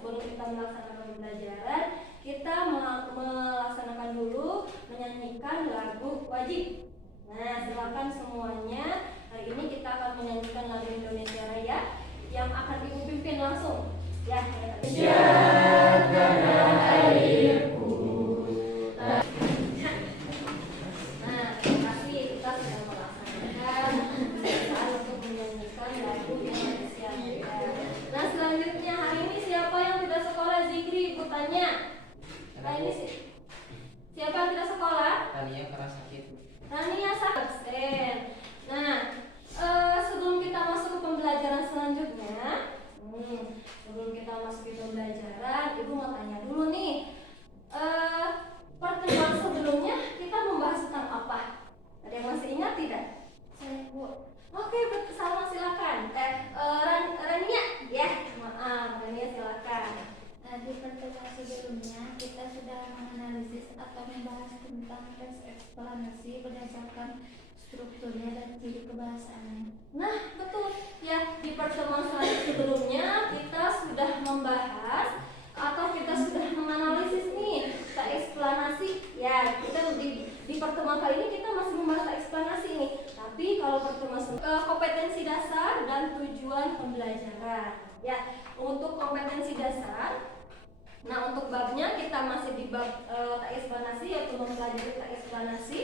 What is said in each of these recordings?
sebelum kita melaksanakan pembelajaran, kita melaksanakan dulu menyanyikan lagu wajib. Nah, silakan semuanya. Hari ini kita akan menyanyikan lagu Indonesia Raya yang akan Ibu pimpin langsung. Ya, jaga airku. Nah, terima kasih kita sudah melaksanakan pembelajaran untuk menyanyikan lagu Indonesia Raya. Nah, selanjutnya hari ini siapa yang tidak sekolah? Zikri, Ibu tanya. Nah, ini siapa yang tidak sekolah? Tania karena sakit. Tania absen. Nah, sebelum kita masuk ke pembelajaran selanjutnya, sebelum kita masuk ke pembelajaran, Ibu mau tanya dulu nih. Pertemuan sebelumnya kita membahas tentang apa? Ada yang masih ingat tidak? Saya, Bu. Oke, sama silakan. Rania, ya, maaf, Rania silakan. Di pertemuan sebelumnya kita sudah menganalisis atau membahas tentang teks eksplanasi berdasarkan strukturnya dan ciri kebahasaannya. Nah, betul. Ya, di pertemuan sebelumnya kita sudah membahas atau kita sudah menganalisis nih teks eksplanasi. Ya, kita di pertemuan kali ini kita masih membahas teks eksplanasi nih. Tapi kalau pertemuan kompetensi dasar dan tujuan pembelajaran. Ya, untuk kompetensi dasar, nah untuk babnya kita masih di bab teks eksplanasi, yaitu mempelajari teks eksplanasi.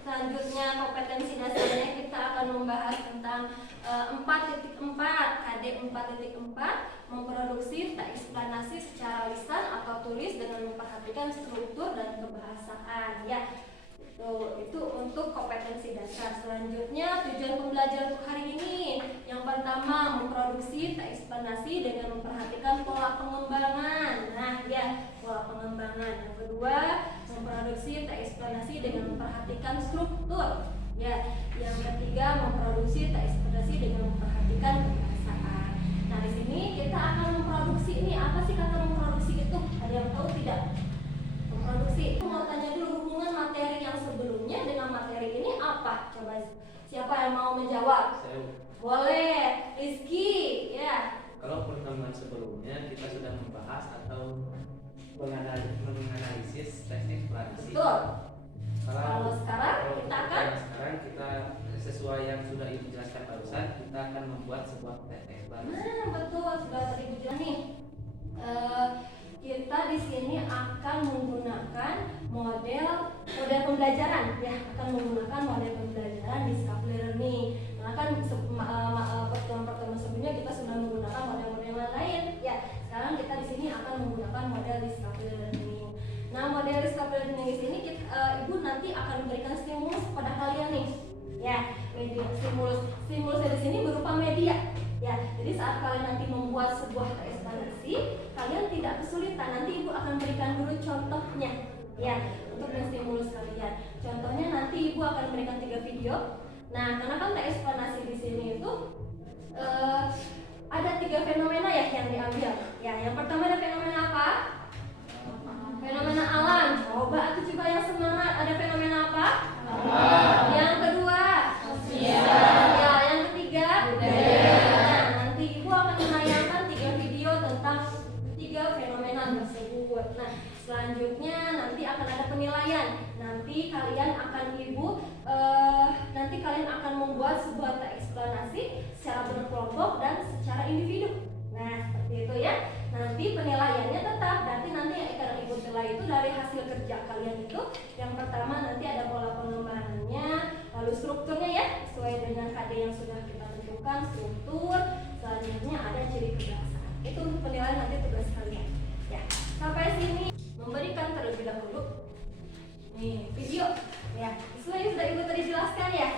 Selanjutnya kompetensi dasarnya kita akan membahas tentang 4.4 KD 4.4 memproduksi teks eksplanasi secara lisan atau tulis dengan memperhatikan struktur dan kebahasaan. Ya, itu untuk kompetensi dasar. Selanjutnya tujuan pembelajaran untuk hari ini, yang pertama memproduksi teks eksplanasi dengan memperhatikan pola pengembangan. Nah, ya, pola pengembangan. Yang kedua, memproduksi teks eksplanasi dengan memperhatikan struktur. Ya, yang ketiga, memproduksi teks eksplanasi dengan memperhatikan kebahasaan. Nah, di sini kita akan memproduksi ini. Apa sih kata memproduksi itu? Ada yang tahu tidak? Memproduksi. Aku mau tanya dulu, hubungan materi yang sebelumnya dengan materi ini apa? Coba siapa yang mau menjawab? Saya. Boleh, Rizky. Ya. Kalau pertemuan sebelumnya kita sudah membahas atau menganalisis teks eksplanasi. Betul. Kalau sekarang kita sesuai yang sudah Ibu jelaskan barusan, kita akan membuat sebuah teks eksplanasi. Nah, betul, sudah tadi Ibu jelaskan nih. Kita di sini akan menggunakan model pembelajaran, ya, akan menggunakan model pembelajaran di Discovery Learning. Karena kan pertemuan sebelumnya kita sudah menggunakan model-model lain, ya. Sekarang kita di sini akan menggunakan model Discovery Learning. Nah, model Discovery Learning di sini Ibu nanti akan memberikan stimulus kepada kalian nih, ya. Stimulusnya di sini berupa media. Ya, jadi saat kalian nanti membuat sebuah teks eksplanasi, kalian tidak kesulitan. Nanti Ibu akan berikan dulu contohnya, ya, untuk menstimulus kalian. Contohnya nanti Ibu akan berikan 3 video. Nah, karena kan teks eksplanasi di sini itu ada 3 fenomena ya yang diambil. Ya, yang pertama ada fenomena apa? Fenomena alam. Coba aku coba yang semangat. Ada fenomena apa? Alam. Yang kedua? Sosial. Ya, yang ketiga? Budaya. Ibu akan menayangkan 3 video tentang 3 fenomena tersebut. Nah, selanjutnya nanti akan ada penilaian. Nanti kalian akan membuat sebuah teks eksplanasi secara berkelompok dan secara individu. Nah, seperti itu ya. Nanti penilaiannya tetap. Nanti yang akan Ibu nilai itu dari hasil kerja kalian itu. Yang pertama nanti ada pola pengembangannya, lalu strukturnya ya, sesuai dengan KD yang sudah kita tentukan, struktur. Selanjutnya ada ciri kebahasaan. Itu untuk penilaian nanti tugas kalian. Ya, sampai sini memberikan terlebih dahulu nih video. Ya, sesuai sudah Ibu tadi jelaskan ya.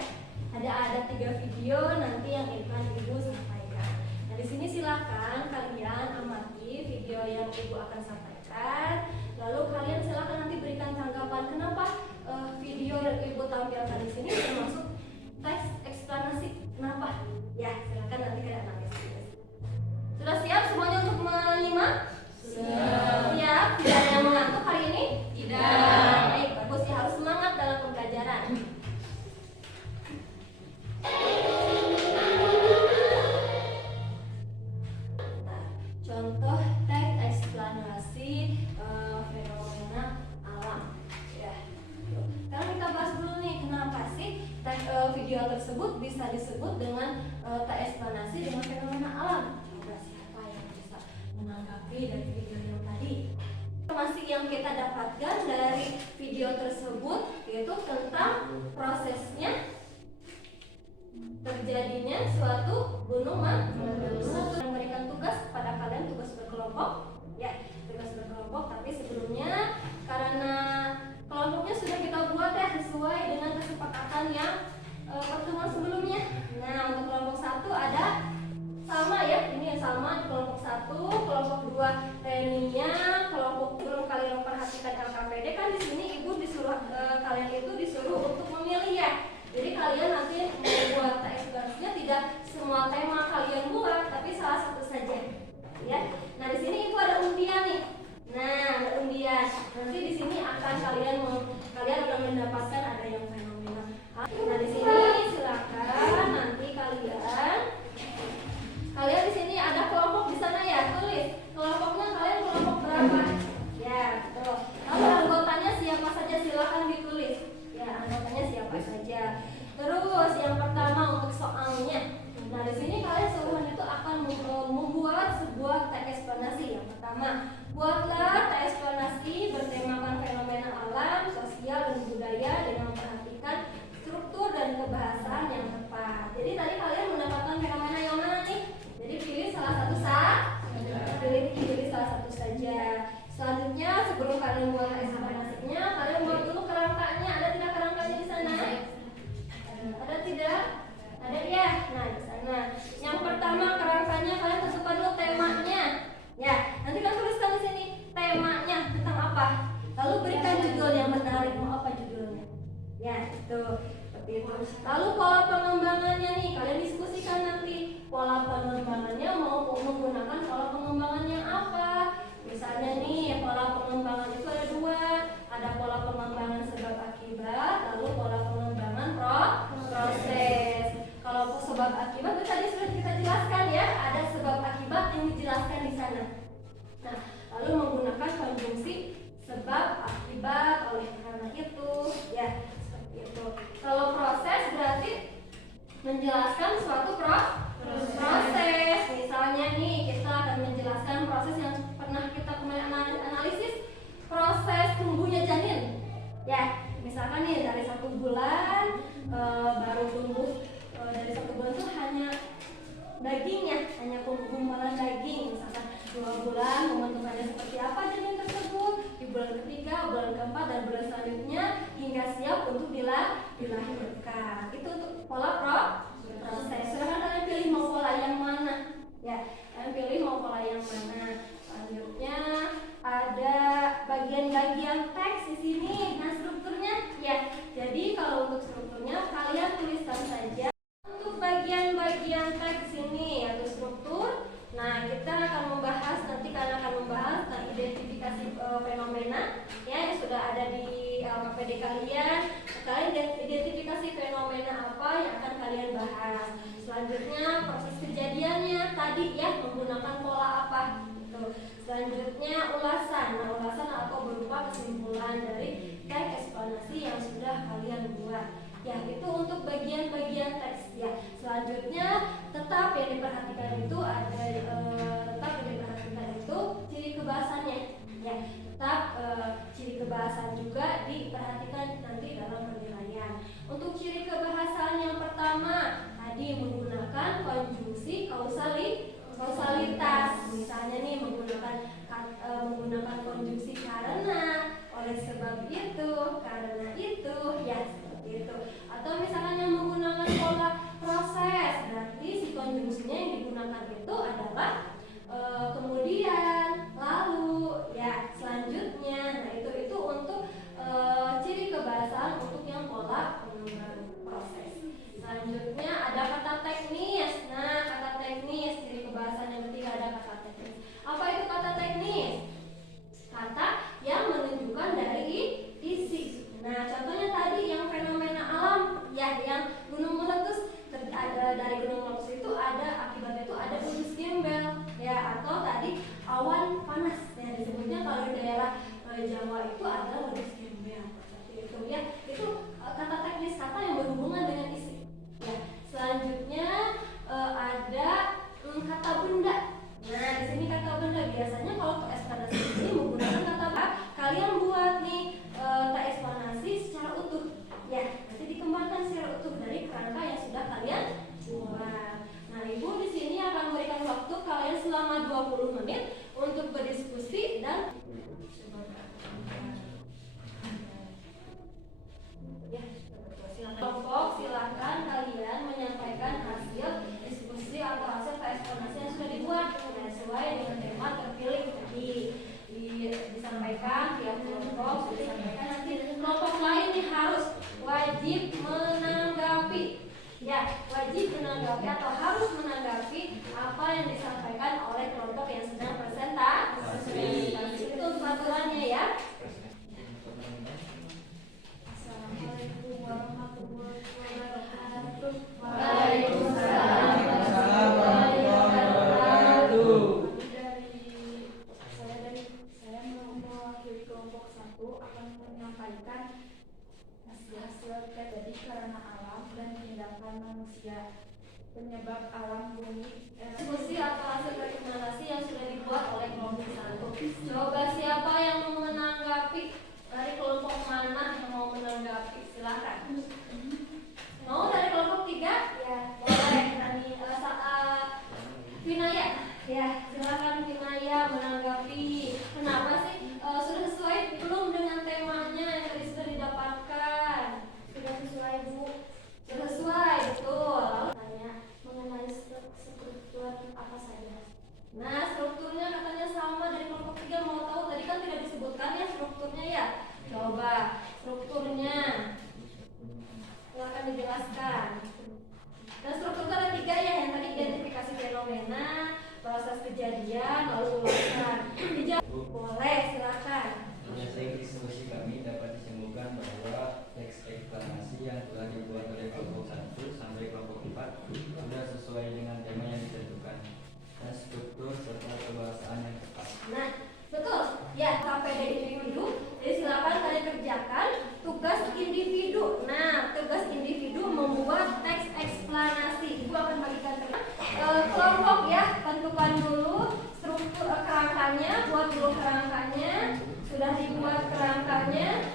Ada 3 video nanti yang akan Ibu sampaikan. Nah, di sini silakan kalian amati video yang Ibu akan sampaikan. Lalu kalian silakan nanti berikan tanggapan kenapa video yang Ibu tampilkan di sini termasuk teks eksplanasi. Kenapa? Ya, silakan nanti kalian analisis. Sudah siap semuanya untuk menyimak? Sudah. Siap? Tidak ada yang mengantuk hari ini? Tidak. Baik, bagus ya, harus semangat dalam pembelajaran. Nah, contoh teks video tersebut bisa disebut dengan tereksplanasi dengan fenomena alam. Coba siapa yang bisa menanggapi dari video yang tadi? Informasi yang kita dapatkan dari video tersebut yaitu tentang prosesnya terjadinya suatu gunung meletus. Memberikan tugas kepada kalian, tugas berkelompok, ya, tugas berkelompok. Tapi sebelumnya karena kelompoknya sudah kita buat ya sesuai dengan kesepakatan yang pertemuan sebelumnya. Nah, untuk kelompok 1 ada sama ya, ini yang sama di kelompok 1, kelompok 2 tekniknya, kelompok belum kalian perhatikan LKPD kan di sini ibu disuruh kalian itu disuruh untuk memilih ya. Jadi kalian nanti membuat eksplorasinya tidak semua tema kalian buat, tapi salah satu saja. Ya. Nah, di sini ibu ada undian nih. Nah, ada undian. Nanti di sini akan kalian akan mendapatkan ada yang fenomena. Nah, di sini silakan nanti kalian di sini ada kelompok di sana ya, tulis kelompoknya kalian kelompok berapa? Ya, betul. Lalu anggotanya siapa saja silakan ditulis. Ya, anggotanya siapa saja. Terus yang pertama untuk soalnya. Nah, di sini kalian seluruhan itu akan membuat sebuah teeksplanasi. Yang pertama, buatlah teeksplanasi bertemakan fenomena alam, sosial, dan budaya dengan memperhatikan struktur dan kebahasaan yang tepat. Jadi tadi kalian mendapatkan fenomena yang mana nih? Jadi pilih salah satu pilih salah satu saja. Selanjutnya sebelum kalian buat eksplanasinya, kalian buat dulu kerangkanya. Ada tidak kerangkanya di sana? Ada tidak? Ada ya. Nah, di sana. Yang pertama kerangkanya kalian tentukan dulu temanya. Ya, nanti kan tuliskan di sini temanya tentang apa. Lalu berikan judul yang menarik. Mau apa judulnya? Ya, itu. Seperti itu. Lalu pola pengembangannya nih, kalian diskusikan nanti. Pola pengembangannya mau menggunakan pola pengembangan yang apa? Misalnya nih, pola pengembangan itu ada 2. Ada pola pengembangan sebab akibat, lalu pola pengembangan proses. Kalau sebab akibat itu tadi sudah kita jelaskan ya, ada sebab akibat yang dijelaskan di sana. Nah, lalu menggunakan konjungsi sebab akibat oleh karena itu, ya seperti itu. Kalau proses berarti menjelaskan suatu proses. Misalnya nih, kita akan menjelaskan proses yang pernah kita kemarin analisis, proses tumbuhnya janin. Ya, misalkan nih dari 1 bulan baru tumbuh, dari 1 bulan itu hanya dagingnya, hanya gumpalan daging. Misalkan 2 bulan pembentukannya seperti apa janin tersebut, di bulan ketiga, bulan keempat, dan bulan selanjutnya hingga siap untuk dilahirkan. Itu untuk pola proses. Silahkan kalian pilih mau pola yang mana. Ya, kalian pilih mau pola yang mana. Selanjutnya ada bagian-bagian teks di sini. Nah, strukturnya ya. Jadi kalau untuk strukturnya kalian tuliskan saja. Untuk bagian-bagian teks ini yaitu struktur. Nah, kita akan membahas nanti kalian akan membahas tentang identifikasi fenomena ya yang sudah ada di LKPD kalian. Kalian identifikasi fenomena apa yang akan kalian bahas. Selanjutnya proses kejadiannya tadi ya menggunakan pola apa. Selanjutnya ulasan. Nah, ulasan atau berupa kesimpulan dari teks eksplanasi yang sudah kalian buat. Ya, itu untuk bagian-bagian teks ya. Selanjutnya tetap yang diperhatikan itu ada ciri kebahasannya. Ya, tetap ciri kebahasan juga diperhatikan nanti dalam penilaian. Untuk ciri kebahasan yang pertama tadi menggunakan konjungsi kausalitas. Misalnya nih menggunakan konjungsi karena, oleh sebab itu, karena itu, ya seperti itu. Atau misalnya yang menggunakan pola proses, berarti si konjungsinya yang digunakan itu adalah kemudian, lalu, ya selanjutnya. Nah, itu untuk ciri kebahasan untuk yang pola pengembangan proses. Selanjutnya ada kata teknis. Nah, kata teknis, ciri kebahasan yang ketiga ada kata teknis. Apa itu kata teknis? Kata yang menunjukkan dari isi. Nah, contohnya tadi yang wajib menanggapi. Ya, wajib menanggapi atau harus menanggapi apa yang disampaikan oleh kelompok yang sedang presentasi. Itu peraturannya ya. Assalamualaikum warahmatullahi wabarakatuh. Waalaikumsalam warahmatullahi wabarakatuh. Saya mewakili kelompok 1 akan menyampaikan hasil terjadi karena alam dan tindakan manusia, penyebab alam bumi, Diskusi atau hasil rekomendasi yang sudah dibuat oleh kelompok 1. Coba siapa yang mau menanggapi? Dari kelompok mana yang mau menanggapi? Silakan. Mau dari kelompok 3? Ya, boleh. Vinaya. Ya, silakan Vinaya menanggapi. Kenapa sih? Sudah sesuai belum dengan temanya yang tadi sudah didapatkan? sudah sesuai Bu. Sudah sesuai, betul. Lalu Tanya mengenai struktur apa saja. nah, strukturnya katanya sama dari kelompok 3. Mau tahu? Tadi kan tidak disebutkan ya strukturnya ya. Coba strukturnya. Silakan dijelaskan. Dan struktur itu ada 3 ya, yang tadi identifikasi fenomena, proses kejadian, lalu ulasan. Boleh, silakan. Hasil diskusi kami dapat disimpulkan bahwa teks eksplanasi yang telah dibuat oleh kelompok 1 sampai kelompok 4 sudah sesuai dengan tema yang ditentukan dan struktur serta kebahasaan yang tepat. Nah, betul. Ya, sampai dari individu. Jadi silakan kalian kerjakan tugas individu. Nah, tugas individu membuat teks eksplanasi. Ibu akan bagikan kelompok ya. Tentukan dulu struktur kerangkanya, buat dulu kerangkanya. Sudah dibuat kerangkanya,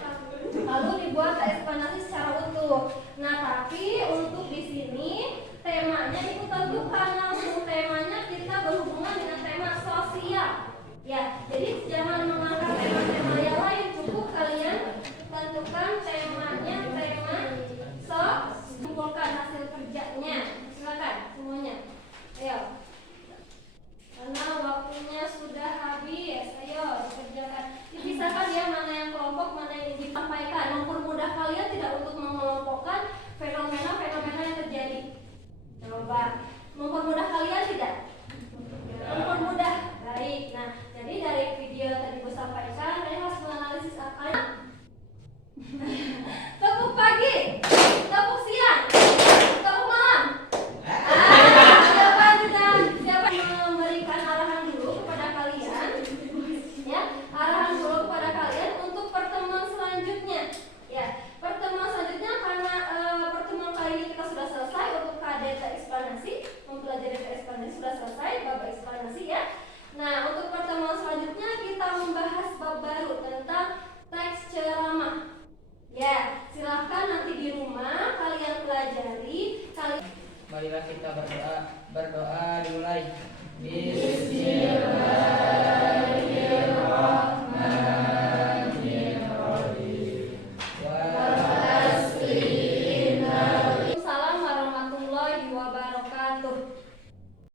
lalu dibuat eksplanasi secara utuh. Nah, tapi untuk di sini temanya ibu tentukan langsung. Temanya kita berhubungan dengan tema sosial. Ya, jadi jangan mengangkat tema-tema yang lain, cukup kalian tentukan temanya, tema kumpulkan hasil kerjanya. Silakan semuanya. Ayo. Karena waktunya sudah habis, ayo dikerjakan. Dipisahkan ya mana yang kelompok, mana yang disampaikan. Mempermudah kalian tidak untuk mengelompokkan fenomena-fenomena yang terjadi. Coba, mempermudah kalian tidak? Mempermudah. Baik. Nah, jadi dari video yang tadi gue sampaikan, kalian harus menganalisis apa? Tepuk pagi, tepuk siang, tepuk malam. Siapa yang memberikan arahan dulu kepada kalian? Ya, arahan dulu kepada kalian untuk pertemuan selanjutnya. Ya, pertemuan selanjutnya karena pertemuan kali ini kita sudah selesai untuk KDT eksplanasi, mempelajari eksplanasi sudah selesai, bab eksplanasi ya. Nah, untuk pertemuan selanjutnya kita membahas bab baru tentang teks ceramah. Ya, silahkan nanti di rumah kalian pelajari. Marilah kita berdoa dimulai.